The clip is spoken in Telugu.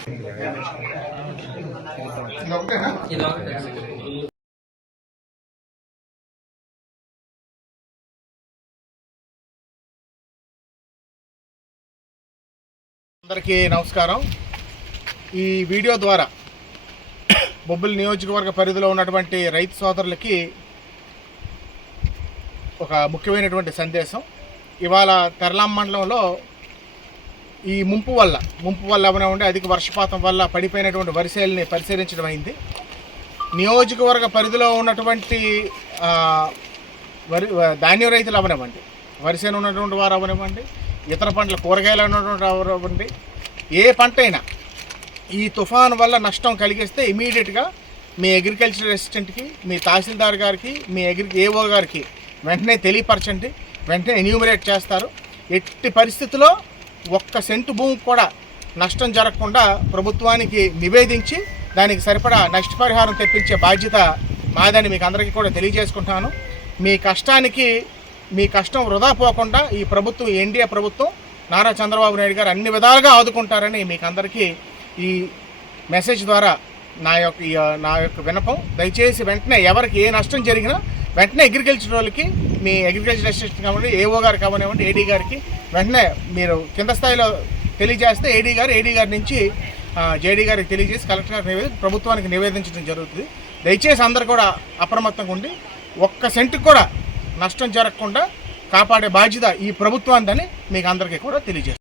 అందరికీ నమస్కారం. ఈ వీడియో ద్వారా బొబ్బుల నియోజకవర్గ పరిధిలో ఉన్నటువంటి రైతు సోదరులకి ఒక ముఖ్యమైనటువంటి సందేశం. ఇవాళ తెరలాం మండలంలో ఈ ముంపు వల్ల ముంపు వల్ల అవనివ్వండి అధిక వర్షపాతం వల్ల పడిపోయినటువంటి వరిసేల్ని పరిశీలించడం అయింది. నియోజకవర్గ పరిధిలో ఉన్నటువంటి వరి ధాన్యం రైతులు అవనివ్వండి. వరిసేను ఉన్నటువంటి వారు అవనివ్వండి. ఇతర పంటల కూరగాయలు ఉన్నటువంటి వారు అవనివ్వండి. ఏ పంట అయినా ఈ తుఫాన్ వల్ల నష్టం కలిగిస్తే ఇమీడియట్గా మీ అగ్రికల్చర్ అసిస్టెంట్కి మీ తహసీల్దార్ గారికి మీ అగ్రి ఏఓ గారికి వెంటనే తెలియపరచండి. వెంటనే ఎన్యూమరేట్ చేస్తారు. ఎట్టి పరిస్థితిలో ఒక్క సెంటు భూమి కూడా నష్టం జరగకుండా ప్రభుత్వానికి నివేదించి దానికి సరిపడా నష్టపరిహారం తెప్పించే బాధ్యత మాదని మీకు అందరికీ కూడా తెలియజేసుకుంటాను. మీ కష్టానికి మీ కష్టం వృధా పోకుండా ఈ ప్రభుత్వం ఎన్డీఏ ప్రభుత్వం నారా చంద్రబాబు నాయుడు గారు అన్ని విధాలుగా ఆదుకుంటారని మీకు అందరికీ ఈ మెసేజ్ ద్వారా నా యొక్క నా యొక్క వినపం దయచేసి వెంటనే ఎవరికి ఏ నష్టం జరిగినా వెంటనే అగ్రికల్చర్ వాళ్ళకి మీ అగ్రికల్చర్ అసిస్టెంట్ కావండి ఏఓ గారు కావనివ్వండి ఏడీ గారికి వెంటనే మీరు కింద స్థాయిలో తెలియజేస్తే ఏడీ గారు ఏడీ గారి నుంచి జేడీ గారికి తెలియజేసి కలెక్టర్ గారికి నివేది ప్రభుత్వానికి నివేదించడం జరుగుతుంది. దయచేసి అందరు కూడా అప్రమత్తంగా ఉండి ఒక్క సెంటుకు కూడా నష్టం జరగకుండా కాపాడే బాధ్యత ఈ ప్రభుత్వాన్ని మీకు అందరికీ కూడా తెలియజేస్తాను.